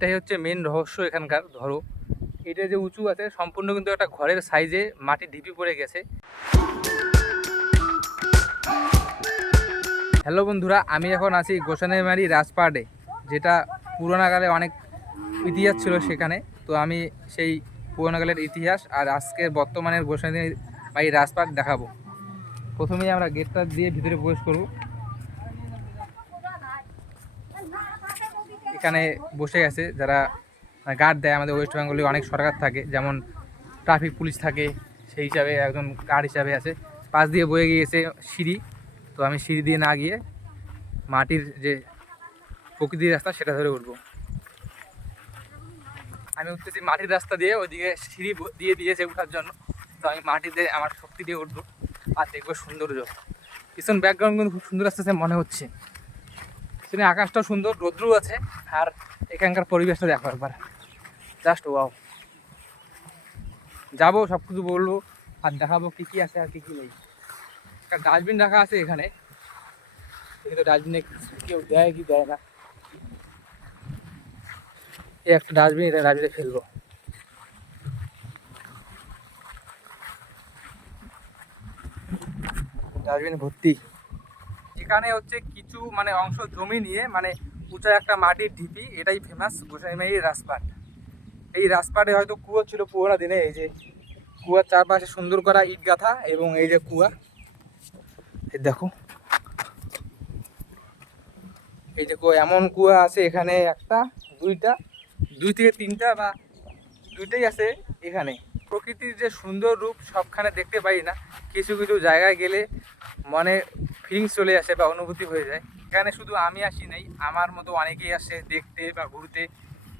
এটাই হচ্ছে মেন রহস্য এখানকার। ধরো এটা যে উঁচু আছে সম্পূর্ণ কিন্তু একটা ঘরের সাইজে মাটি ঢিপি পড়ে গেছে। হ্যালো বন্ধুরা, আমি এখন আছি গোসাইমারি রাজপাটে, যেটা পুরোনোকালে অনেক ইতিহাস ছিল সেখানে। তো আমি সেই পুরোনোকালের ইতিহাস আর আজকের বর্তমানের গোসাইমারি রাজপাট দেখাবো। প্রথমেই আমরা গেটটা দিয়ে ভিতরে প্রবেশ করব। এখানে বসে আছে যারা গার্ড দেয়। আমাদের ওয়েস্ট বেঙ্গলে অনেক সরকার থাকে, যেমন ট্রাফিক পুলিশ থাকে, সেই হিসাবে একজন গার্ড হিসাবে আছে। পাশ দিয়ে বয়ে গিয়েছে সিঁড়ি, তো আমি সিঁড়ি দিয়ে না গিয়ে মাটির যে প্রকৃতির রাস্তা সেটা ধরে উঠবো। আমি উঠতেছি মাটির রাস্তা দিয়ে, ওইদিকে সিঁড়ি দিয়ে দিয়েছে উঠার জন্য। তো আমি মাটিতে আমার শক্তি দিয়ে উঠবো আর দেখবো সৌন্দর্য। পিছন ব্যাকগ্রাউন্ড কিন্তু খুব সুন্দর আসতেছে মনে হচ্ছে। পিছনে আকাশটাও সুন্দর, রৌদ্রও আছে, আর এখানকার পরিবেশটা দেখো একবার, জাস্ট ওয়াও। যাবো, সব কিছু বলবো আর দেখাবো কী কী আছে আর কী কী নেই। একটা ডাস্টবিন রাখা আছে এখানে, কিন্তু ডাস্টবিনে কেউ দেয় কি দেয় না। এই একটা ডাস্টবিন, এটা ডাস্টবিনে ফেলবো। ডাস্টবিন ভর্তি। এখানে হচ্ছে কিছু অংশ জমি নিয়ে উঁচা একটা মাটির ঢিপি, এটাই ফেমাস গোসাইমারির রাজপাট। এই রাজপাটে হয়তো কুয়ো ছিল পুরোনো দিনে। এই যে কুয়ার চারপাশে সুন্দর করা ইট গাঁথা, এবং এই যে কুয়া, এই দেখো এই যে কুয়া, এমন কুয়া আছে এখানে একটা, দুইটা, দুই থেকে তিনটা বা দুইটাই আছে এখানে। প্রকৃতির যে সুন্দর রূপ সবখানে দেখতে পাই না, কিছু কিছু জায়গায় গেলে মনে ফিলিংস চলে আসে বা অনুভূতি হয়ে যায়। এখানে শুধু আমি আসি নাই, আমার মতো অনেকেই আসে দেখতে বা ঘুরতে।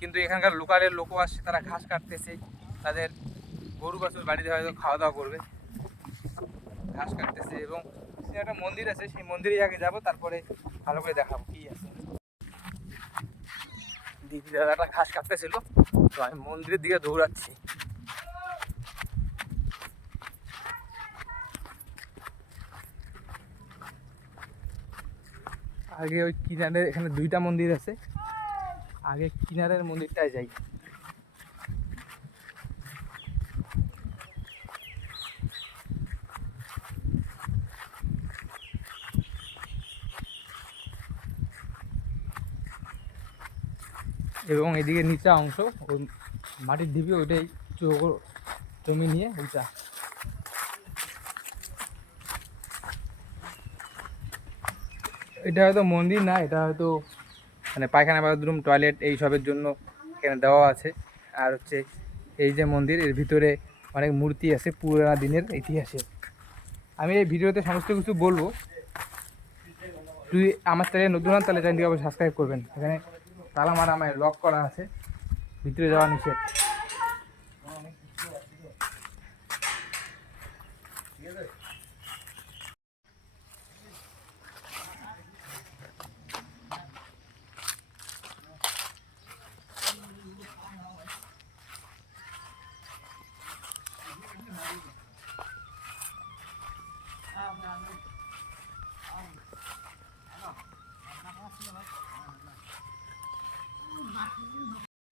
কিন্তু এখানকার লোকালের লোকও আসছে, তারা ঘাস কাটতেছে, তাদের গরু বাছুর বাড়িতে হয়তো খাওয়া দাওয়া করবে, ঘাস কাটতেছে। এবং একটা মন্দির আছে, সেই মন্দিরে আগে যাবো, তারপরে ভালো করে দেখাবো কি আছে। দিদি দাদাটা ঘাস কাটতেছিল, তো আমি মন্দিরের দিকে দৌড়াচ্ছি। আগে ওই কিনারে, এখানে দুইটা মন্দির আছে, আগে কিনারের মন্দিরটায় যাই। এবং এদিকে নিচা অংশ, ওই মাটির ঢিপি, ওইটাই জমি নিয়ে ওইটা। এটা হয়তো মন্দির না, এটা হয়তো পায়খানা, বাথরুম, টয়লেট এইসবের জন্য এখানে দেওয়া আছে। আর হচ্ছে এই যে মন্দির, এর ভিতরে অনেক মূর্তি আছে পুরোনো দিনের ইতিহাসে। আমি এই ভিডিওতে সমস্ত কিছু বলবো। যদি আমার চ্যানেল নতুন হন তাহলে চ্যানেলটিকে অবশ্যই সাবস্ক্রাইব করবেন। এখানে তালা মারা, আমায় লক করা আছে, ভিতরে যাওয়া নিষেধ।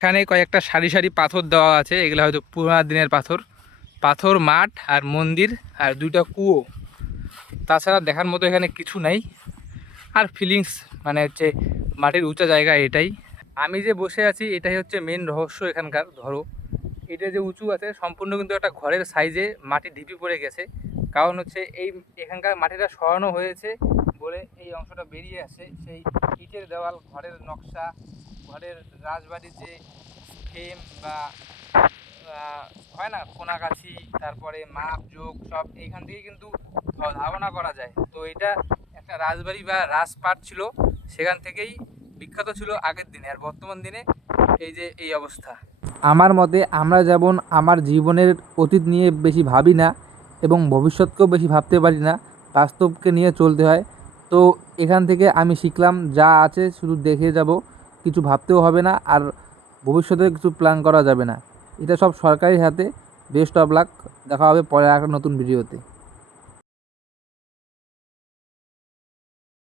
এখানে কয়েকটা সারি সারি পাথর দেওয়া আছে, এগুলো হয়তো পুরোনো দিনের পাথর। পাথর, মাঠ আর মন্দির আর দুইটা কুয়ো, তাছাড়া দেখার মতো এখানে কিছু নাই। আর ফিলিংস হচ্ছে মাটির উঁচা জায়গা এটাই। আমি যে বসে আছি এটাই হচ্ছে মেন রহস্য এখানকার। ধরো এটা যে উঁচু আছে সম্পূর্ণ কিন্তু একটা ঘরের সাইজে মাটি ঢিপি পড়ে গেছে। কারণ হচ্ছে এখানকার মাটিটা সরানো হয়েছে বলে এই অংশটা বেরিয়ে আসে। সেই ইটের দেওয়াল, ঘরের নকশা, ঘরের রাজবাড়ির যে ফ্রেম বা হয় না কোনাকাছি, তারপরে মাপ যোগ সব এইখান থেকে কিন্তু ধারণা করা যায়। তো এটা একটা রাজবাড়ি বা রাজপাট ছিল, সেখান থেকেই বিখ্যাত ছিল আগের দিনে। আর বর্তমান দিনে এই যে এই অবস্থা। আমার মতে আমরা যেমন আমার জীবনের অতীত নিয়ে বেশি ভাবি না এবং ভবিষ্যৎকেও বেশি ভাবতে পারি না, বাস্তবকে নিয়ে চলতে হয়। তো এখান থেকে আমি শিখলাম, যা আছে শুধু দেখে যাব, কিছু ভাবতেও হবে না, আর ভবিষ্যতে কিছু প্ল্যান করা যাবে না। এটা সব সরকারি হাতে। বেস্ট অফ লাক, দেখা হবে পরে একটা নতুন ভিডিওতে।